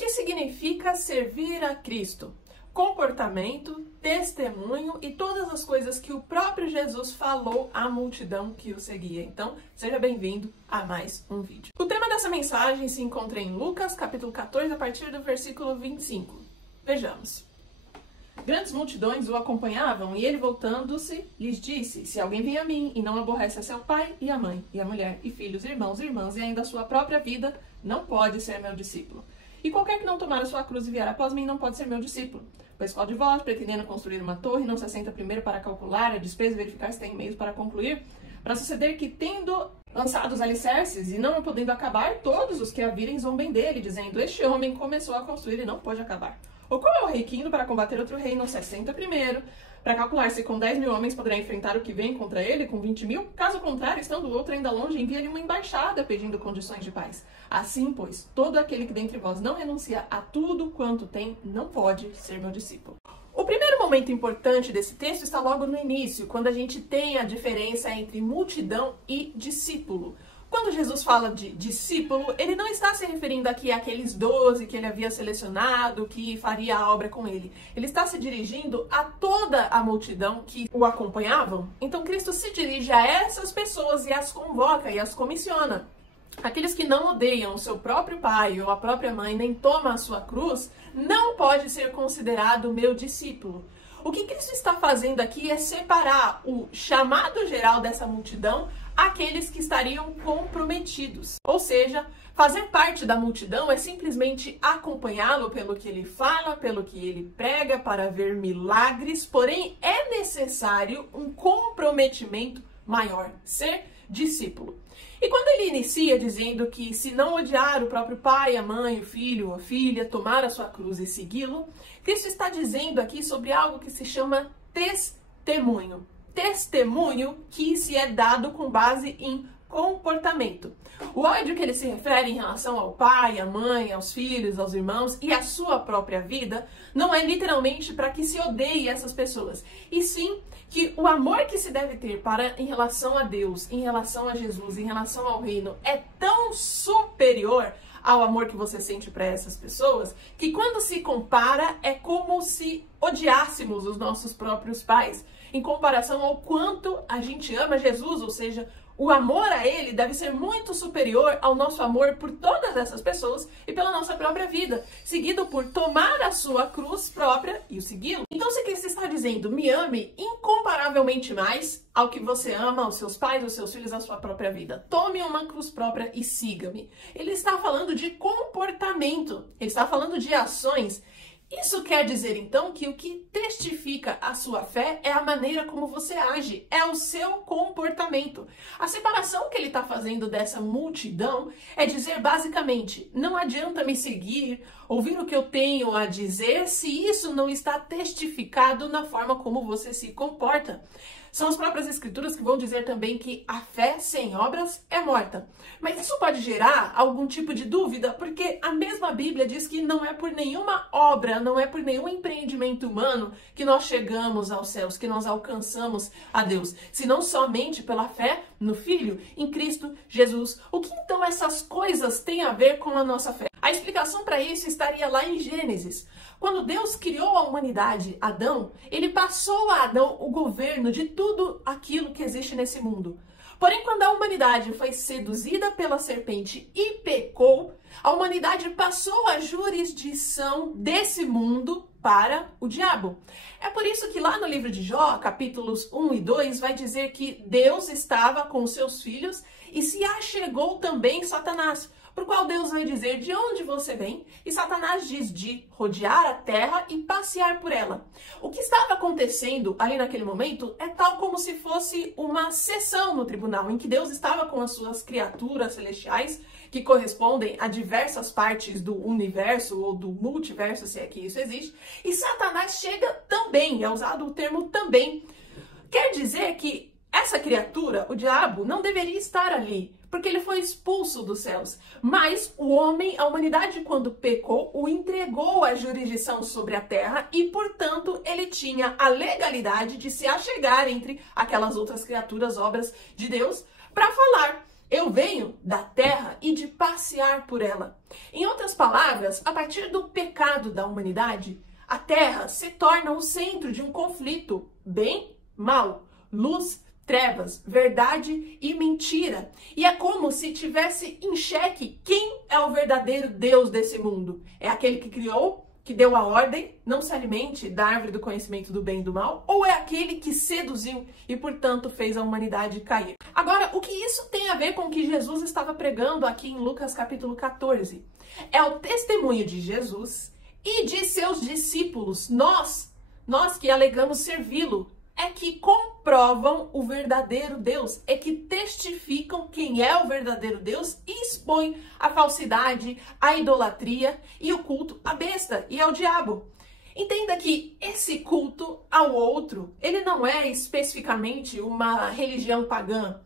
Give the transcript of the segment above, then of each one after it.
que significa servir a Cristo? Comportamento, testemunho e todas as coisas que o próprio Jesus falou à multidão que o seguia. Então, seja bem-vindo a mais um vídeo. O tema dessa mensagem se encontra em Lucas, capítulo 14, a partir do versículo 25. Vejamos. Grandes multidões o acompanhavam e ele, voltando-se, lhes disse: se alguém vem a mim e não aborrece a seu pai e a mãe, e a mulher, e filhos, irmãos e irmãs, e ainda a sua própria vida, não pode ser meu discípulo. E qualquer que não tomar a sua cruz e vier após mim, não pode ser meu discípulo. Pois qual de vós, pretendendo construir uma torre, não se assenta primeiro para calcular a despesa e verificar se tem meios para concluir? Para suceder que, tendo lançado os alicerces e não podendo acabar, todos os que a virem zombem dele, dizendo: este homem começou a construir e não pôde acabar. Ou qual é o rei que, indo para combater outro rei, não se assenta primeiro, para calcular se com 10.000 homens poderá enfrentar o que vem contra ele com 20.000? Caso contrário, estando o outro ainda longe, envia-lhe uma embaixada pedindo condições de paz. Assim, pois, todo aquele que dentre vós não renuncia a tudo quanto tem, não pode ser meu discípulo. O primeiro momento importante desse texto está logo no início, quando a gente tem a diferença entre multidão e discípulo. Quando Jesus fala de discípulo, ele não está se referindo aqui àqueles 12 que ele havia selecionado, que faria a obra com ele. Ele está se dirigindo a toda a multidão que o acompanhavam. Então Cristo se dirige a essas pessoas e as convoca e as comissiona. Aqueles que não odeiam o seu próprio pai ou a própria mãe, nem tomam a sua cruz, não pode ser considerado meu discípulo. O que Cristo está fazendo aqui é separar o chamado geral dessa multidão aqueles que estariam comprometidos. Ou seja, fazer parte da multidão é simplesmente acompanhá-lo pelo que ele fala, pelo que ele prega, para ver milagres, porém é necessário um comprometimento maior, ser discípulo. E quando ele inicia dizendo que se não odiar o próprio pai, a mãe, o filho ou a filha, tomar a sua cruz e segui-lo, Cristo está dizendo aqui sobre algo que se chama testemunho. Testemunho que se é dado com base em comportamento. O ódio que ele se refere em relação ao pai, à mãe, aos filhos, aos irmãos e à sua própria vida, não é literalmente para que se odeie essas pessoas, e sim que o amor que se deve ter em relação a Deus, em relação a Jesus, em relação ao reino, é tão superior ao amor que você sente para essas pessoas, que quando se compara é como se odiássemos os nossos próprios pais, em comparação ao quanto a gente ama Jesus, ou seja, o amor a ele deve ser muito superior ao nosso amor por todas essas pessoas e pela nossa própria vida, seguido por tomar a sua cruz própria e o segui-lo. Então, se Cristo está dizendo, me ame incomparavelmente mais ao que você ama, aos seus pais, aos seus filhos, à sua própria vida, tome uma cruz própria e siga-me. Ele está falando de comportamento, ele está falando de ações. Isso quer dizer, então, que o que testifica a sua fé é a maneira como você age, é o seu comportamento. A separação que ele está fazendo dessa multidão é dizer, basicamente, não adianta me seguir, ouvir o que eu tenho a dizer, se isso não está testificado na forma como você se comporta. São as próprias escrituras que vão dizer também que a fé sem obras é morta. Mas isso pode gerar algum tipo de dúvida, porque a mesma Bíblia diz que não é por nenhuma obra, não é por nenhum empreendimento humano que nós chegamos aos céus, que nós alcançamos a Deus, senão somente pela fé no Filho, em Cristo Jesus. O que então essas coisas têm a ver com a nossa fé? A explicação para isso estaria lá em Gênesis. Quando Deus criou a humanidade, Adão, ele passou a Adão o governo de tudo aquilo que existe nesse mundo. Porém, quando a humanidade foi seduzida pela serpente e pecou, a humanidade passou a jurisdição desse mundo para o diabo. É por isso que lá no livro de Jó, capítulos 1 e 2, vai dizer que Deus estava com os seus filhos e se achegou também Satanás, por qual Deus vai dizer de onde você vem, e Satanás diz de rodear a terra e passear por ela. O que estava acontecendo ali naquele momento é tal como se fosse uma sessão no tribunal, em que Deus estava com as suas criaturas celestiais, que correspondem a diversas partes do universo ou do multiverso, se é que isso existe, e Satanás chega também, é usado o termo também. Quer dizer que essa criatura, o diabo, não deveria estar ali, porque ele foi expulso dos céus. Mas o homem, a humanidade, quando pecou, o entregou à jurisdição sobre a terra e, portanto, ele tinha a legalidade de se achegar entre aquelas outras criaturas, obras de Deus, para falar Eu venho da terra e de passear por ela. Em outras palavras, a partir do pecado da humanidade, a terra se torna o centro de um conflito bem, mal, luz, trevas, verdade e mentira. E é como se tivesse em xeque quem é o verdadeiro Deus desse mundo. É aquele que criou, que deu a ordem, não se alimente da árvore do conhecimento do bem e do mal, ou é aquele que seduziu e, portanto, fez a humanidade cair? Agora, o que isso tem a ver com o que Jesus estava pregando aqui em Lucas capítulo 14? É o testemunho de Jesus e de seus discípulos, nós que alegamos servi-lo, é que comprovam o verdadeiro Deus, é que testificam quem é o verdadeiro Deus e expõem a falsidade, a idolatria e o culto à besta e ao diabo. Entenda que esse culto ao outro, ele não é especificamente uma religião pagã.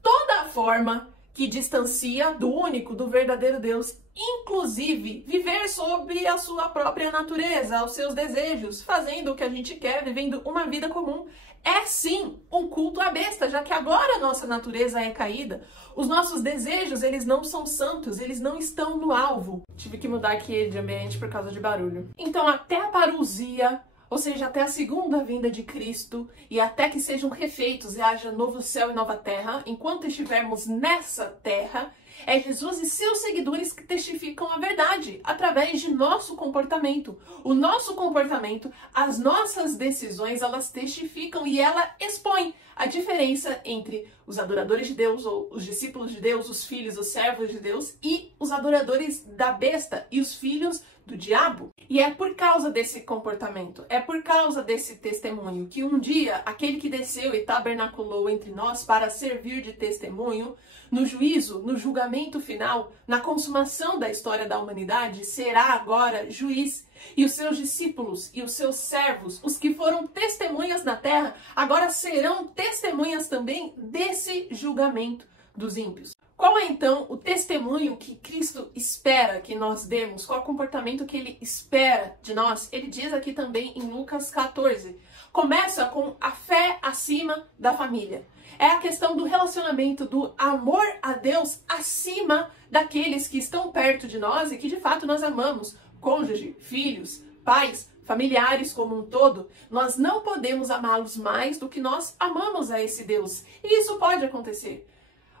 Toda forma que distancia do único, do verdadeiro Deus, inclusive viver sobre a sua própria natureza, os seus desejos, fazendo o que a gente quer, vivendo uma vida comum, é sim um culto à besta, já que agora a nossa natureza é caída. Os nossos desejos, eles não são santos, eles não estão no alvo. Tive que mudar aqui de ambiente por causa de barulho. Então, até a parousia, ou seja, até a segunda vinda de Cristo, e até que sejam refeitos e haja novo céu e nova terra, enquanto estivermos nessa terra, é Jesus e seus seguidores que testificam a verdade através de nosso comportamento. O nosso comportamento, as nossas decisões, elas testificam e ela expõe a diferença entre os adoradores de Deus, ou os discípulos de Deus, os filhos, os servos de Deus, e os adoradores da besta e os filhos do diabo. E é por causa desse comportamento, é por causa desse testemunho, que um dia aquele que desceu e tabernaculou entre nós para servir de testemunho, no juízo, no julgamento final, na consumação da história da humanidade, será agora juiz. E os seus discípulos e os seus servos, os que foram testemunhas na terra, agora serão testemunhas também desse julgamento dos ímpios. Qual é então o testemunho que Cristo espera que nós demos? Qual é o comportamento que ele espera de nós? Ele diz aqui também em Lucas 14. Começa com a fé acima da família. É a questão do relacionamento, do amor a Deus acima daqueles que estão perto de nós e que de fato nós amamos. Cônjuge, filhos, pais, familiares como um todo. Nós não podemos amá-los mais do que nós amamos a esse Deus. E isso pode acontecer.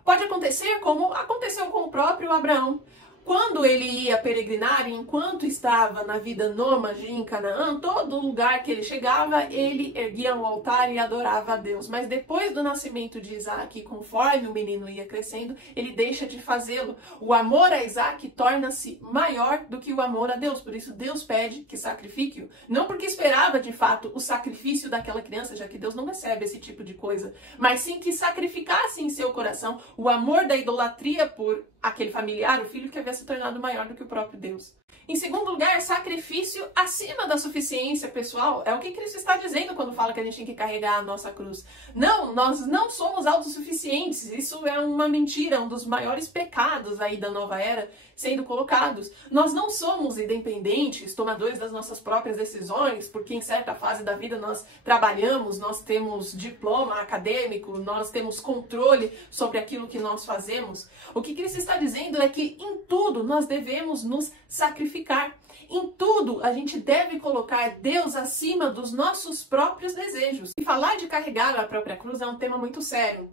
Pode acontecer como aconteceu com o próprio Abraão. Quando ele ia peregrinar, enquanto estava na vida nômade em Canaã, todo lugar que ele chegava, ele erguia um altar e adorava a Deus. Mas depois do nascimento de Isaac, conforme o menino ia crescendo, ele deixa de fazê-lo. O amor a Isaac torna-se maior do que o amor a Deus. Por isso Deus pede que sacrifique-o. Não porque esperava de fato o sacrifício daquela criança, já que Deus não recebe esse tipo de coisa, mas sim que sacrificasse em seu coração o amor da idolatria por aquele familiar, o filho que havia se tornado maior do que o próprio Deus. Em segundo lugar, sacrifício acima da suficiência pessoal. É o que Cristo está dizendo quando fala que a gente tem que carregar a nossa cruz. Não, nós não somos autossuficientes. Isso é uma mentira, um dos maiores pecados aí da nova era sendo colocados. Nós não somos independentes, tomadores das nossas próprias decisões, porque em certa fase da vida nós trabalhamos, nós temos diploma acadêmico, nós temos controle sobre aquilo que nós fazemos. O que Cristo está dizendo é que em tudo nós devemos nos sacrificar. Em tudo a gente deve colocar Deus acima dos nossos próprios desejos. E falar de carregar a própria cruz é um tema muito sério.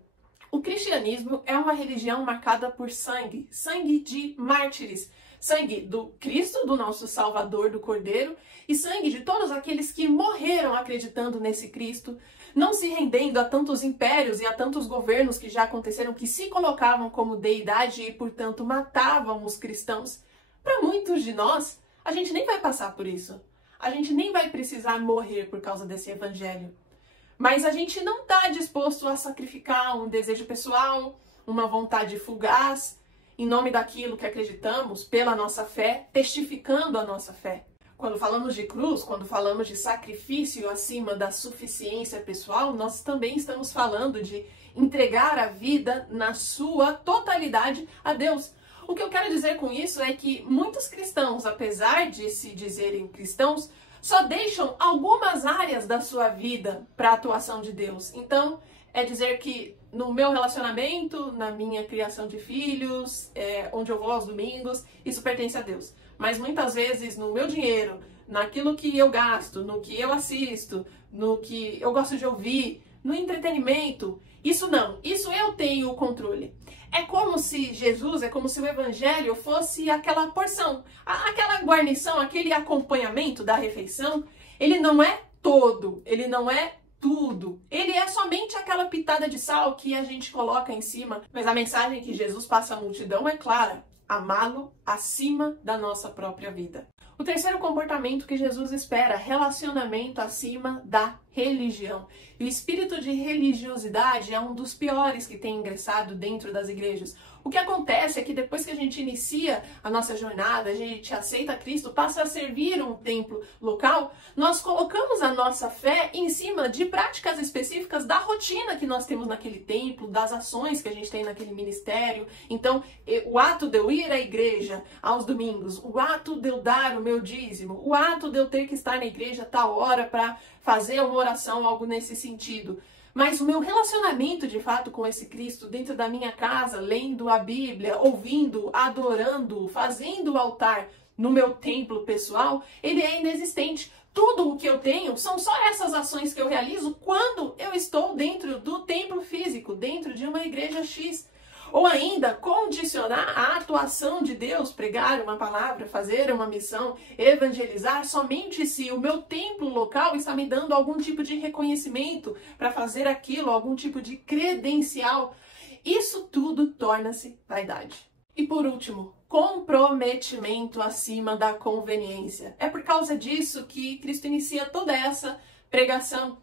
O cristianismo é uma religião marcada por sangue, sangue de mártires, sangue do Cristo, do nosso Salvador, do Cordeiro, e sangue de todos aqueles que morreram acreditando nesse Cristo, não se rendendo a tantos impérios e a tantos governos que já aconteceram, que se colocavam como deidade e, portanto, matavam os cristãos. Para muitos de nós, a gente nem vai passar por isso. A gente nem vai precisar morrer por causa desse evangelho. Mas a gente não está disposto a sacrificar um desejo pessoal, uma vontade fugaz, em nome daquilo que acreditamos, pela nossa fé, testificando a nossa fé. Quando falamos de cruz, quando falamos de sacrifício acima da suficiência pessoal, nós também estamos falando de entregar a vida na sua totalidade a Deus. O que eu quero dizer com isso é que muitos cristãos, apesar de se dizerem cristãos, só deixam algumas áreas da sua vida para a atuação de Deus. Então, é dizer que no meu relacionamento, na minha criação de filhos, onde eu vou aos domingos, isso pertence a Deus. Mas muitas vezes no meu dinheiro, naquilo que eu gasto, no que eu assisto, no que eu gosto de ouvir, no entretenimento, isso não, isso eu tenho o controle. É como se Jesus, é como se o evangelho fosse aquela porção, aquela guarnição, aquele acompanhamento da refeição. Ele não é todo, ele não é tudo. Ele é somente aquela pitada de sal que a gente coloca em cima. Mas a mensagem que Jesus passa à multidão é clara: amá-lo acima da nossa própria vida. O terceiro comportamento que Jesus espera, relacionamento acima da religião. E o espírito de religiosidade é um dos piores que tem ingressado dentro das igrejas. O que acontece é que depois que a gente inicia a nossa jornada, a gente aceita Cristo, passa a servir um templo local, nós colocamos a nossa fé em cima de práticas específicas da rotina que nós temos naquele templo, das ações que a gente tem naquele ministério. Então, o ato de eu ir à igreja aos domingos, o ato de eu dar o meu dízimo, o ato de eu ter que estar na igreja a tal hora para fazer uma oração, algo nesse sentido. Mas o meu relacionamento, de fato, com esse Cristo dentro da minha casa, lendo a Bíblia, ouvindo, adorando, fazendo o altar no meu templo pessoal, ele é inexistente. Tudo o que eu tenho são só essas ações que eu realizo quando eu estou dentro do templo físico, dentro de uma igreja X. Ou ainda, condicionar a atuação de Deus, pregar uma palavra, fazer uma missão, evangelizar, somente se o meu templo local está me dando algum tipo de reconhecimento para fazer aquilo, algum tipo de credencial. Isso tudo torna-se vaidade. E por último, comprometimento acima da conveniência. É por causa disso que Cristo inicia toda essa pregação.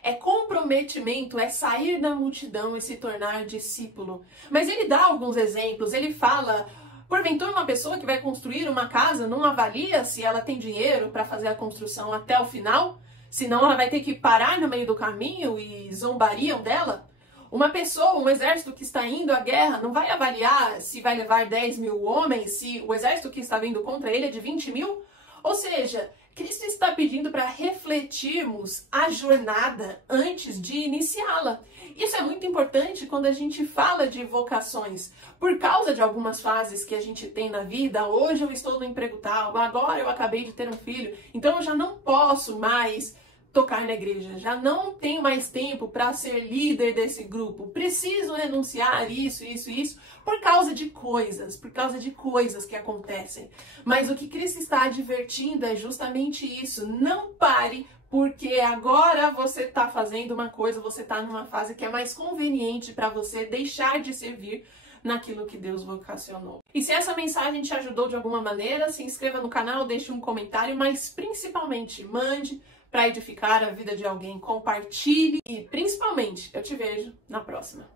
É comprometimento, é sair da multidão e se tornar discípulo. Mas ele dá alguns exemplos, ele fala, porventura uma pessoa que vai construir uma casa não avalia se ela tem dinheiro para fazer a construção até o final? Senão ela vai ter que parar no meio do caminho e zombariam dela? Uma pessoa, um exército que está indo à guerra, não vai avaliar se vai levar 10 mil homens, se o exército que está vindo contra ele é de 20 mil? Ou seja, Cristo está pedindo para refletirmos a jornada antes de iniciá-la. Isso é muito importante quando a gente fala de vocações. Por causa de algumas fases que a gente tem na vida, hoje eu estou no emprego tal, agora eu acabei de ter um filho, então eu já não posso mais tocar na igreja, já não tenho mais tempo para ser líder desse grupo, preciso renunciar isso, por causa de coisas que acontecem. Mas o que Cristo está advertindo é justamente isso: não pare porque agora você está fazendo uma coisa, você está numa fase que é mais conveniente para você deixar de servir naquilo que Deus vocacionou. E se essa mensagem te ajudou de alguma maneira, se inscreva no canal, deixe um comentário, mas principalmente mande para edificar a vida de alguém, compartilhe e principalmente eu te vejo na próxima.